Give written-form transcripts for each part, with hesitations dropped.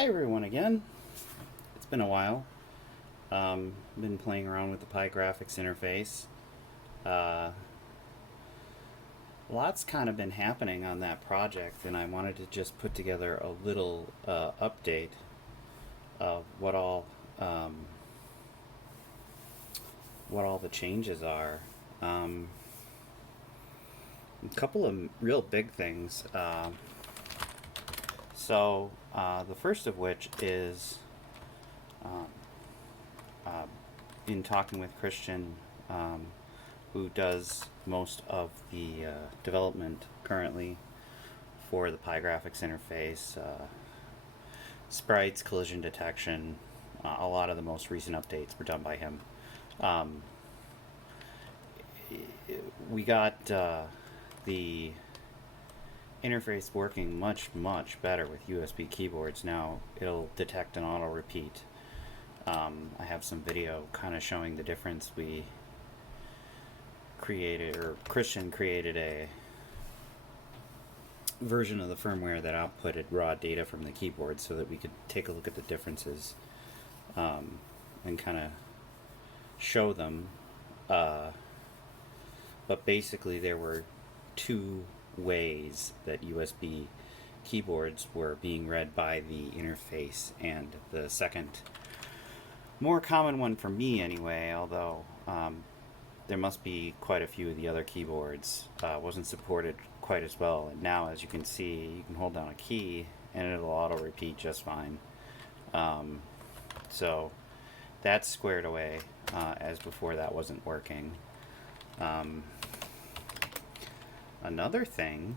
Hi everyone again. It's been a while. Been playing around with the PiGFX interface. Uh, Lots kind of been happening on that project, and I wanted to just put together a little update of um, what all the changes are. Um, a couple of real big things. The first of which is um, uh, in talking with Christian, who does most of the development currently for the PiGFX interface, sprites, collision detection. A lot of the most recent updates were done by him. Um, we got the interface working much better with USB keyboards now. It'll detect an auto repeat. I have some video kind of showing the difference. We created, or Christian created, a version of the firmware that outputted raw data from the keyboard so that we could take a look at the differences and kind of show them. But basically there were two ways that USB keyboards were being read by the interface, and the second, more common one for me anyway, although there must be quite a few of the other keyboards, wasn't supported quite as well. And now, as you can see, you can hold down a key and it'll auto repeat just fine. So that's squared away, as before that wasn't working. Another thing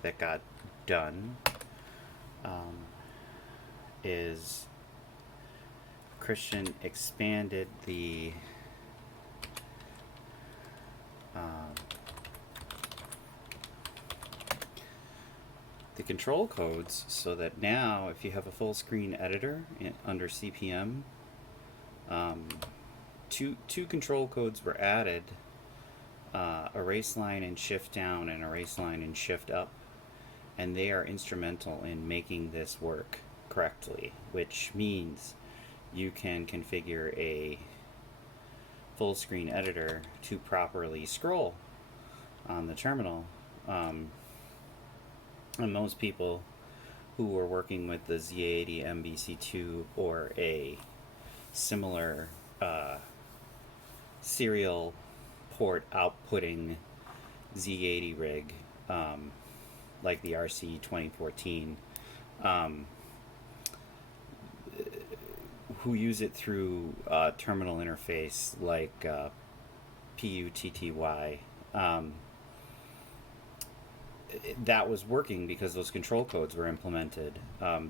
that got done is Christian expanded the control codes so that now if you have a full screen editor under CPM, two control codes were added, erase line and shift down and erase line and shift up, and they are instrumental in making this work correctly, which means you can configure a full screen editor to properly scroll on the terminal. And most people who are working with the Z80 MBC2 or a similar serial port outputting Z80 rig, like the RC 2014, who use it through terminal interface like PUTTY, that was working because those control codes were implemented.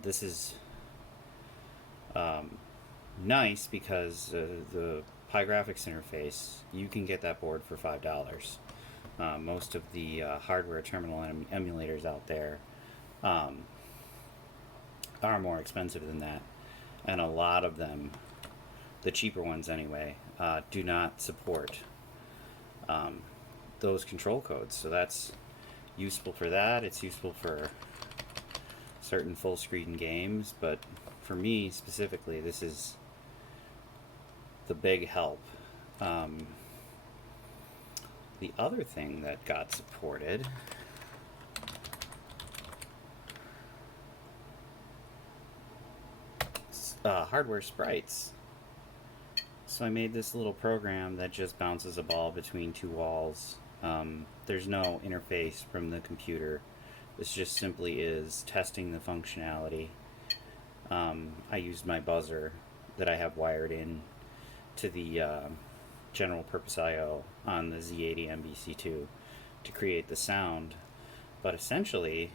This is nice because the PiGFX interface, you can get that board for $5. Most of the hardware terminal emulators out there are more expensive than that, and a lot of them, the cheaper ones anyway, do not support those control codes. So that's useful for that. It's useful for certain full screen games, but for me specifically, this is the big help. The other thing that got supported is hardware sprites. So I made this little program that just bounces a ball between two walls. There's no interface from the computer. This just simply is testing the functionality. I used my buzzer that I have wired in to the general purpose I/O on the Z80 MBC2 to create the sound. But essentially,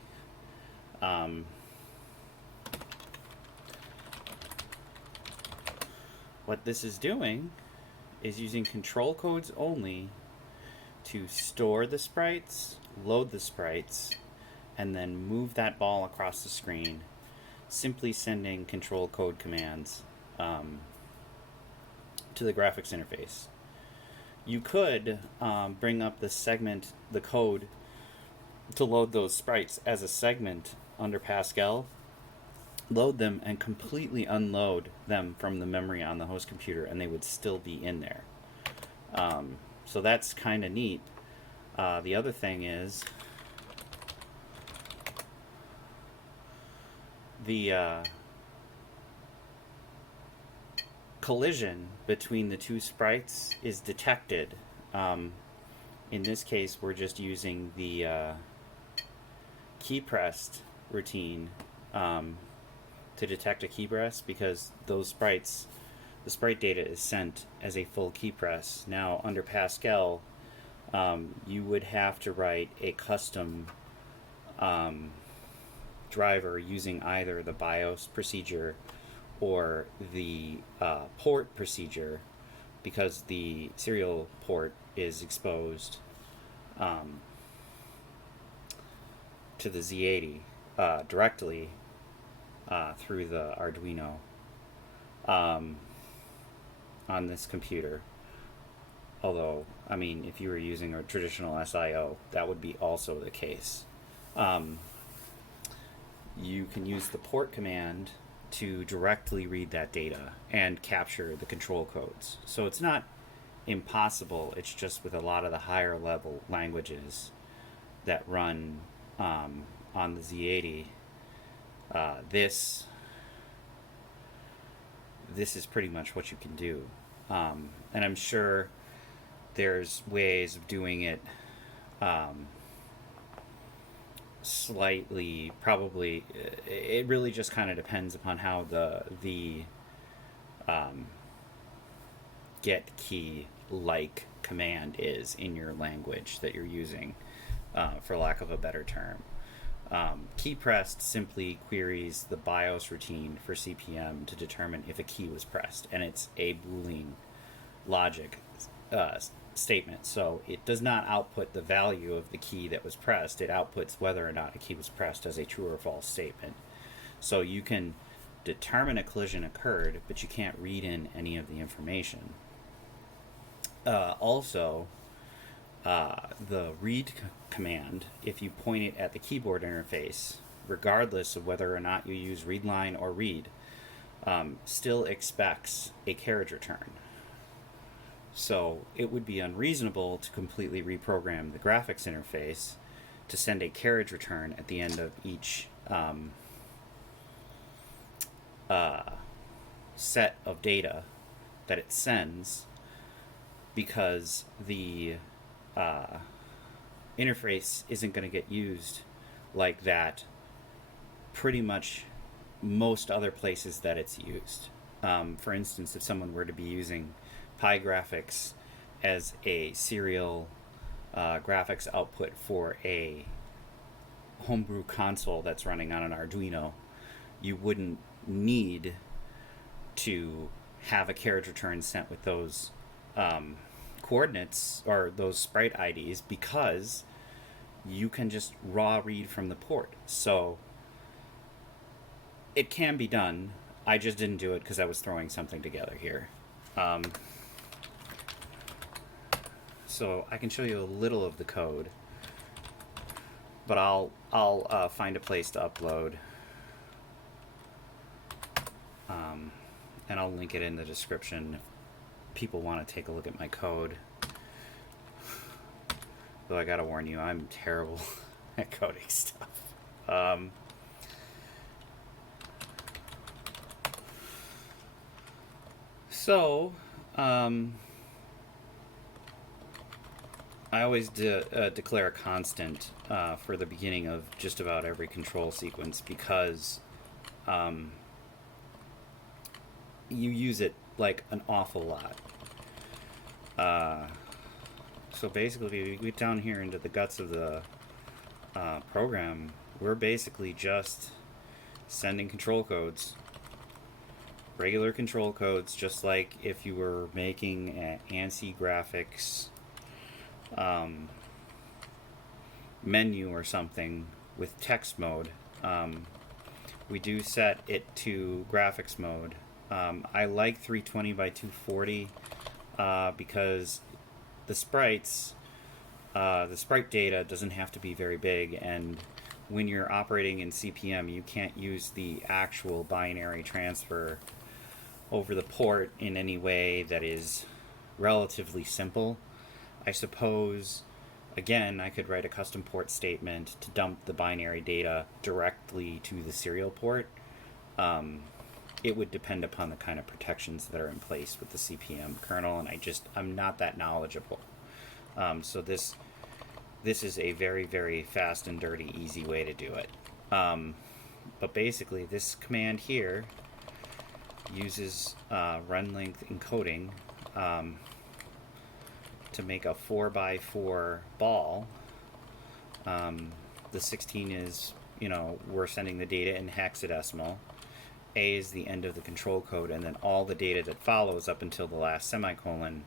what this is doing is using control codes only to store the sprites, load the sprites, and then move that ball across the screen, simply sending control code commands to the graphics interface. You could bring up the segment, the code to load those sprites as a segment under Pascal, load them, and completely unload them from the memory on the host computer, and they would still be in there. So that's kind of neat. The other thing is the collision between the two sprites is detected. In this case, we're just using the key pressed routine to detect a key press, because those sprites, the sprite data is sent as a full key press. Now, under Pascal, you would have to write a custom driver using either the BIOS procedure or the port procedure, because the serial port is exposed to the Z80 directly through the Arduino on this computer. Although, I mean, if you were using a traditional SIO, that would be also the case. You can use the port command to directly read that data and capture the control codes. So it's not impossible, it's just with a lot of the higher level languages that run on the Z80, this is pretty much what you can do. And I'm sure there's ways of doing it slightly, probably. It really just kind of depends upon how the get key like command is in your language that you're using, for lack of a better term. Key pressed simply queries the BIOS routine for CPM to determine if a key was pressed, and it's a Boolean logic statement. So it does not output the value of the key that was pressed. It outputs whether or not a key was pressed as a true or false statement. So you can determine a collision occurred, but you can't read in any of the information. Also, the read command, if you point it at the keyboard interface, regardless of whether or not you use readline or read, still expects a carriage return. So it would be unreasonable to completely reprogram the graphics interface to send a carriage return at the end of each set of data that it sends, because the interface isn't going to get used like that pretty much most other places that it's used. For instance, if someone were to be using PiGFX as a serial graphics output for a homebrew console that's running on an Arduino, you wouldn't need to have a carriage return sent with those coordinates or those sprite IDs, because you can just raw read from the port. So it can be done. I just didn't do it because I was throwing something together here. So I can show you a little of the code, but I'll find a place to upload, and I'll link it in the description if people want to take a look at my code. Though I gotta warn you, I'm terrible at coding stuff. I always declare a constant for the beginning of just about every control sequence, because you use it like an awful lot. So basically, if we get down here into the guts of the program, we're basically just sending control codes. Regular control codes, just like if you were making an ANSI graphics menu or something with text mode. We do set it to graphics mode. I like 320 by 240 because the sprites, the sprite data doesn't have to be very big, and when you're operating in CPM, you can't use the actual binary transfer over the port in any way that is relatively simple. I suppose, again, I could write a custom port statement to dump the binary data directly to the serial port. It would depend upon the kind of protections that are in place with the CPM kernel, and I'm not that knowledgeable. So this is a very, very fast and dirty, easy way to do it. But basically, this command here uses run length encoding to make a 4x4 ball. The 16 is, we're sending the data in hexadecimal. A is the end of the control code, and then all the data that follows up until the last semicolon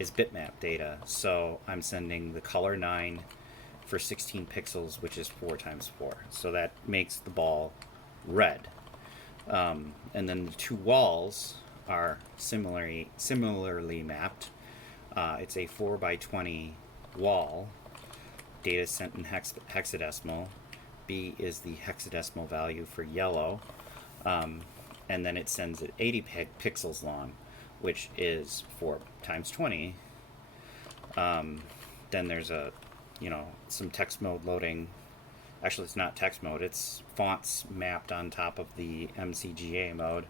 is bitmap data. So I'm sending the color 9 for 16 pixels, which is 4 times 4. So that makes the ball red. And then the two walls are similarly mapped. It's a 4x20 wall. Data sent in hexadecimal. B is the hexadecimal value for yellow. And then it sends it 80 pixels long, which is 4 times 20. Then there's some text mode loading. Actually, it's not text mode. It's fonts mapped on top of the MCGA mode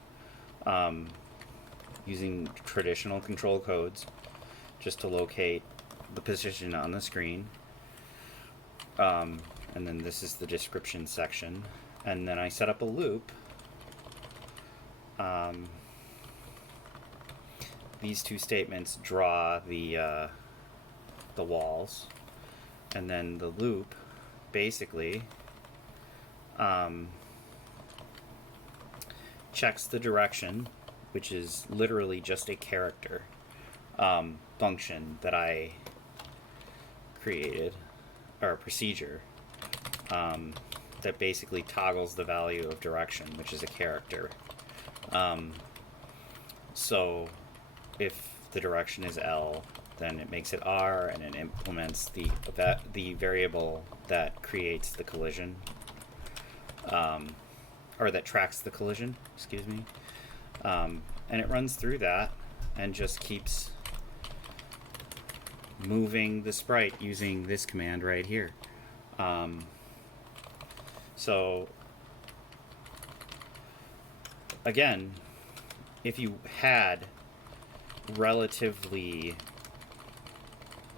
using traditional control codes just to locate the position on the screen. And then this is the description section. And then I set up a loop. These two statements draw the walls, and then the loop basically checks the direction, which is literally just a character function that I created, or a procedure that basically toggles the value of direction, which is a character. So if the direction is L, then it makes it R, and it implements the variable that creates the collision, or that tracks the collision, excuse me. And it runs through that and just keeps moving the sprite using this command right here. So again, if you had relatively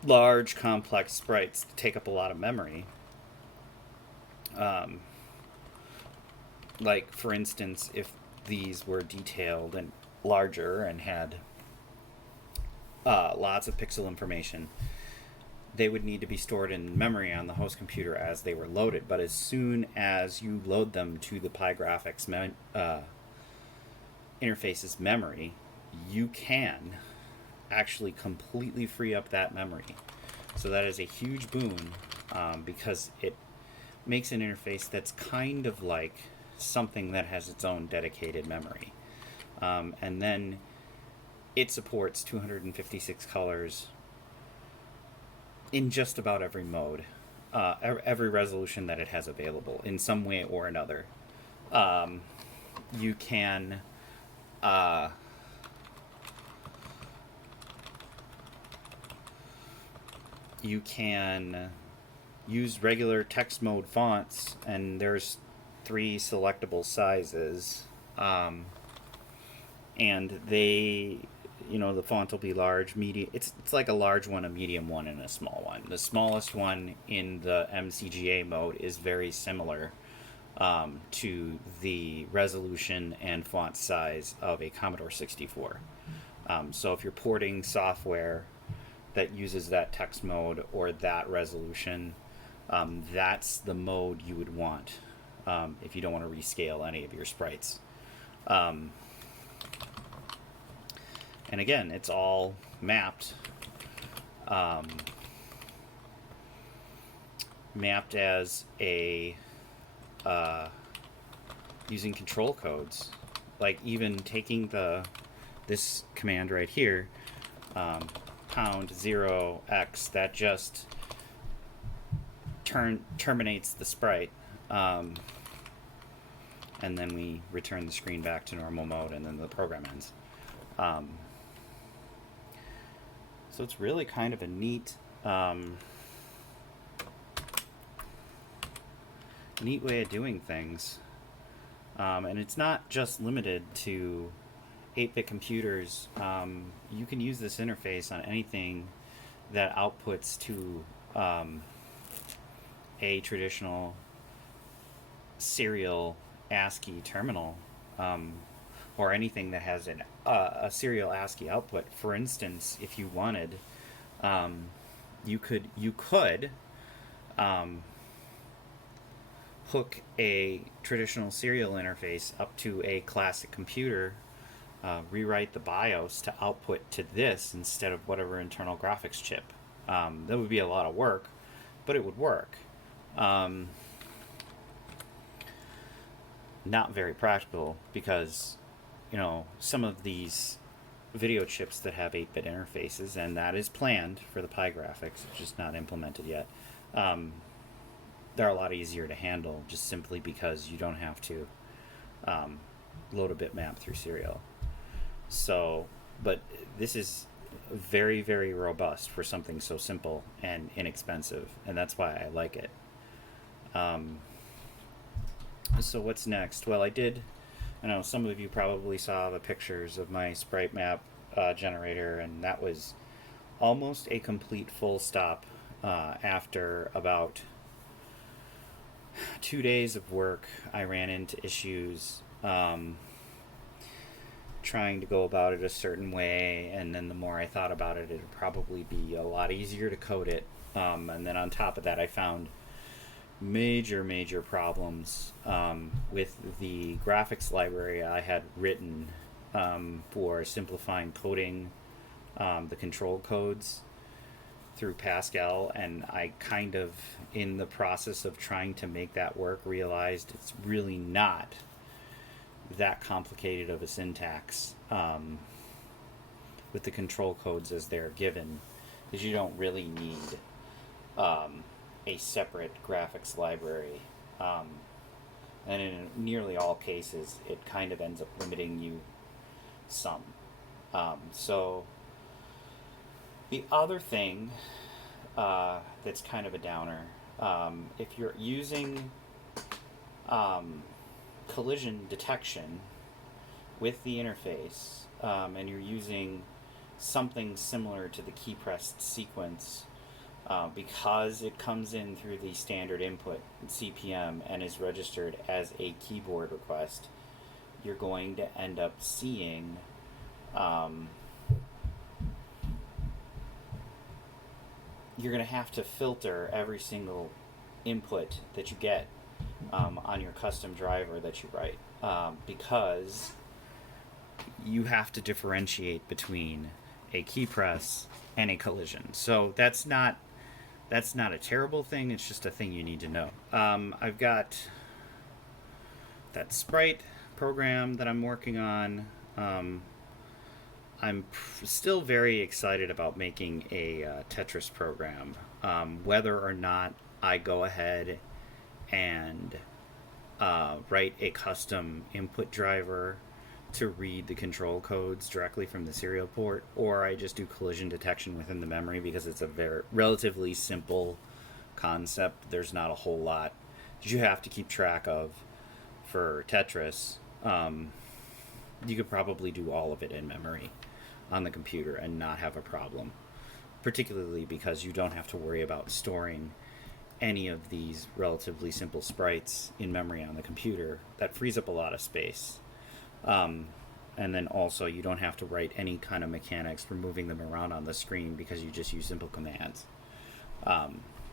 large, complex sprites to take up a lot of memory, like for instance, if these were detailed and larger and had lots of pixel information, they would need to be stored in memory on the host computer as they were loaded. But as soon as you load them to the PiGFX interface's memory, you can actually completely free up that memory. So that is a huge boon, because it makes an interface that's kind of like something that has its own dedicated memory. And then it supports 256 colors in just about every mode, every resolution that it has available in some way or another. You can use regular text mode fonts, and there's 3 selectable sizes, and they, the font will be large, medium. It's like a large one, a medium one, and a small one. The smallest one in the MCGA mode is very similar to the resolution and font size of a Commodore 64. So if you're porting software that uses that text mode or that resolution, that's the mode you would want if you don't want to rescale any of your sprites. And again, it's all mapped as a using control codes, like even taking this command right here, pound 0x, that just terminates the sprite, and then we return the screen back to normal mode, and then the program ends. So it's really kind of a neat neat way of doing things. And it's not just limited to 8-bit computers. You can use this interface on anything that outputs to a traditional serial ASCII terminal, or anything that has a serial ASCII output. For instance, if you wanted, you could hook a traditional serial interface up to a classic computer, rewrite the BIOS to output to this instead of whatever internal graphics chip. That would be a lot of work, but it would work. Not very practical because, some of these video chips that have 8-bit interfaces, and that is planned for the PiGFX, it's just not implemented yet. They're a lot easier to handle just simply because you don't have to load a bitmap through serial. So, but this is very, very robust for something so simple and inexpensive, and that's why I like it. So what's next? Well, I know some of you probably saw the pictures of my sprite map generator, and that was almost a complete full stop after about 2 days of work. I ran into issues trying to go about it a certain way, and then the more I thought about it, it'd probably be a lot easier to code it. And then on top of that, I found major problems with the graphics library I had written for simplifying coding the control codes through Pascal, and I kind of, in the process of trying to make that work, realized it's really not that complicated of a syntax with the control codes as they're given, because you don't really need a separate graphics library, and in nearly all cases it kind of ends up limiting you some. So the other thing that's kind of a downer, if you're using collision detection with the interface, and you're using something similar to the key pressed sequence, because it comes in through the standard input CPM and is registered as a keyboard request, you're going to end up seeing you're going to have to filter every single input that you get on your custom driver that you write, because you have to differentiate between a key press and a collision. So that's not a terrible thing, it's just a thing you need to know. I've got that Sprite program that I'm working on. I'm still very excited about making a Tetris program. Whether or not I go ahead and write a custom input driver to read the control codes directly from the serial port, or I just do collision detection within the memory, because it's a very relatively simple concept. There's not a whole lot that you have to keep track of for Tetris. You could probably do all of it in memory on the computer and not have a problem, particularly because you don't have to worry about storing any of these relatively simple sprites in memory on the computer. That frees up a lot of space. And then also you don't have to write any kind of mechanics for moving them around on the screen, because you just use simple commands.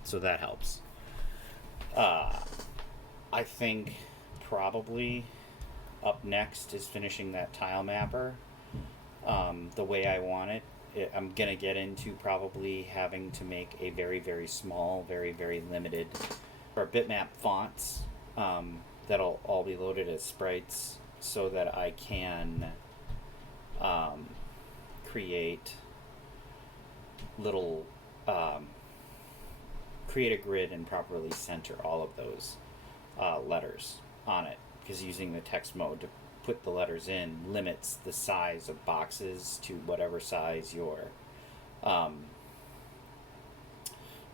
So that helps. I think probably up next is finishing that tile mapper the way I want it. I'm going to get into probably having to make a very small, very limited, or bitmap fonts that'll all be loaded as sprites, so that I can create little create a grid and properly center all of those letters on it, because using the text mode to put the letters in limits the size of boxes to um,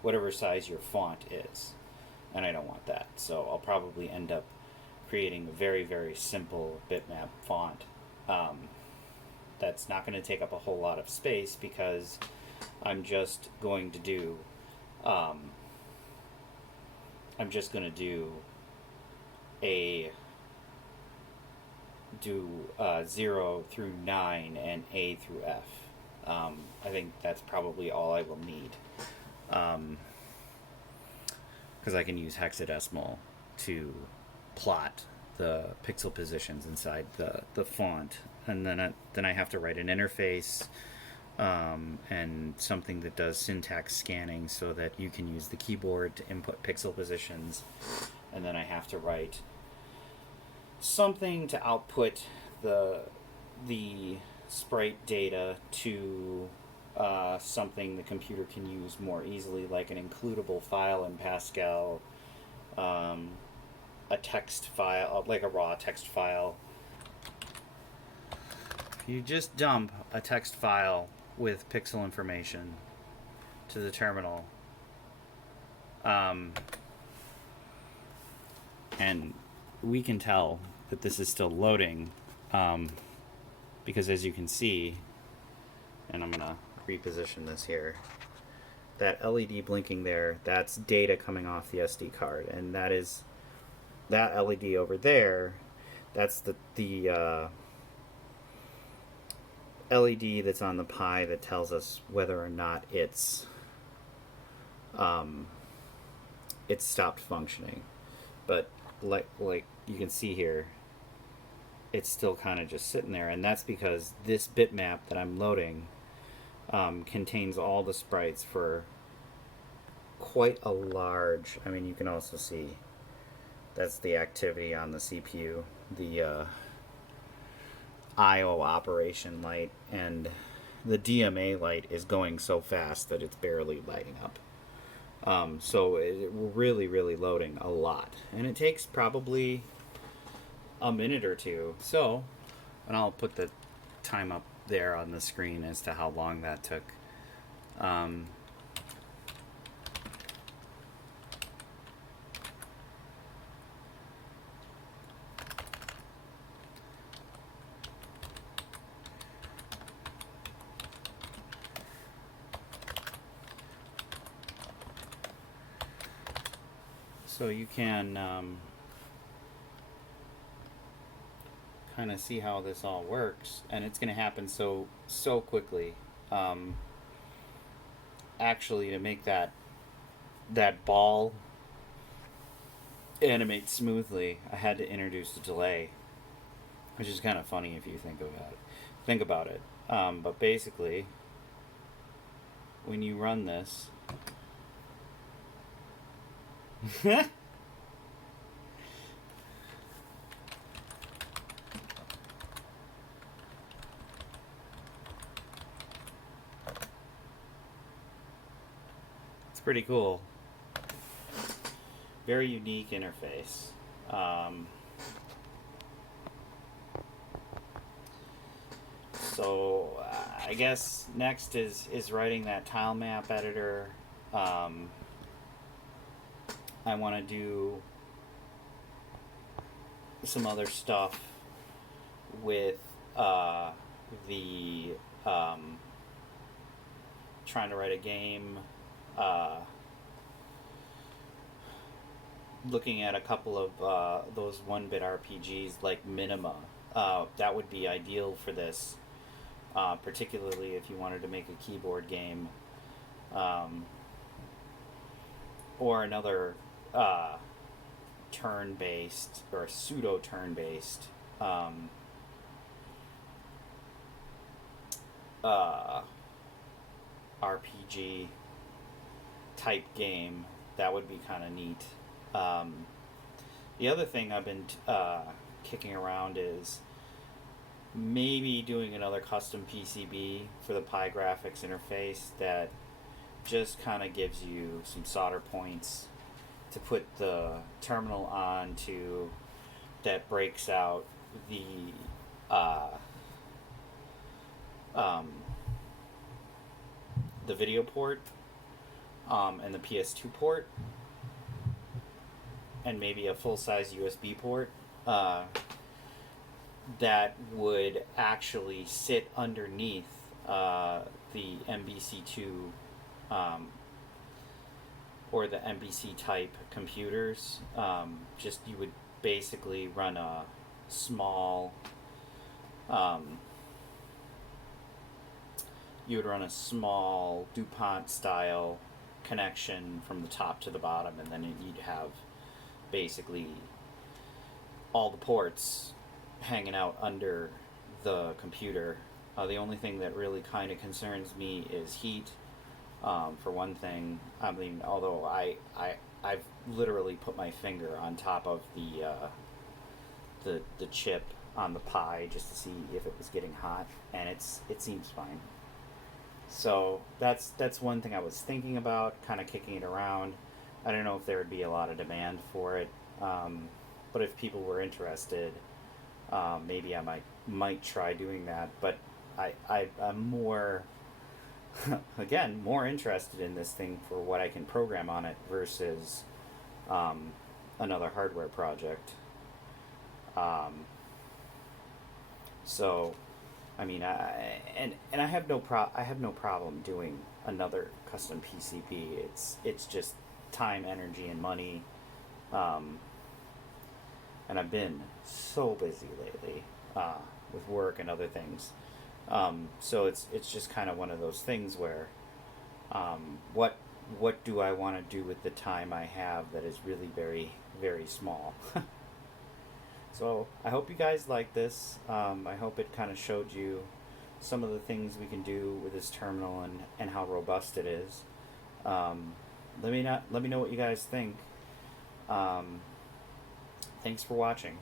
whatever size your font is, and I don't want that. So I'll probably end up creating a very, very simple bitmap font that's not going to take up a whole lot of space, because I'm just going to do a 0 through 9 and A through F. I think that's probably all I will need, because I can use hexadecimal to plot the pixel positions inside the font, and then I have to write an interface and something that does syntax scanning so that you can use the keyboard to input pixel positions, and then I have to write something to output the sprite data to something the computer can use more easily, like an includable file in Pascal, a text file, like a raw text file. You just dump a text file with pixel information to the terminal, and we can tell that this is still loading, because as you can see, and I'm gonna reposition this here, that LED blinking there, that's data coming off the SD card, and that LED over there, that's the LED that's on the Pi that tells us whether or not it's stopped functioning. But like you can see here, it's still kind of just sitting there, and that's because this bitmap that I'm loading contains all the sprites for quite a large, I mean, you can also see that's the activity on the CPU, the IO operation light, and the DMA light is going so fast that it's barely lighting up. So we're really loading a lot, and it takes probably a minute or two. So, and I'll put the time up there on the screen as to how long that took. So you can kind of see how this all works, and it's going to happen so quickly. Actually, to make that ball animate smoothly, I had to introduce a delay, which is kind of funny if you think about it. But basically, when you run this, it's pretty cool. Very unique interface. So I guess next is writing that tile map editor. I want to do some other stuff with the trying to write a game, looking at a couple of those 1-bit RPGs like Minima. That would be ideal for this, particularly if you wanted to make a keyboard game, or another turn-based or pseudo turn-based RPG type game. That would be kind of neat. The other thing I've been kicking around is maybe doing another custom PCB for the PiGFX interface that just kind of gives you some solder points to put the terminal on to that breaks out the uh, um, the video port and the PS2 port and maybe a full-size USB port that would actually sit underneath the MBC2 um, or the MBC type computers. Just you would basically run a small DuPont style connection from the top to the bottom, and then you'd have basically all the ports hanging out under the computer. The only thing that really kind of concerns me is heat. For one thing, I mean, although I've literally put my finger on top of the chip on the Pi just to see if it was getting hot, and it seems fine. So that's one thing I was thinking about, kind of kicking it around. I don't know if there would be a lot of demand for it, but if people were interested, maybe I might try doing that. But I'm more again more interested in this thing for what I can program on it versus another hardware project. So, I mean, I have no problem doing another custom PCB. It's just time, energy, and money. And I've been so busy lately with work and other things. So it's just kind of one of those things where what do I want to do with the time I have that is really very, very small. So I hope you guys like this. I hope it kind of showed you some of the things we can do with this terminal and how robust it is. Let me know what you guys think. Thanks for watching.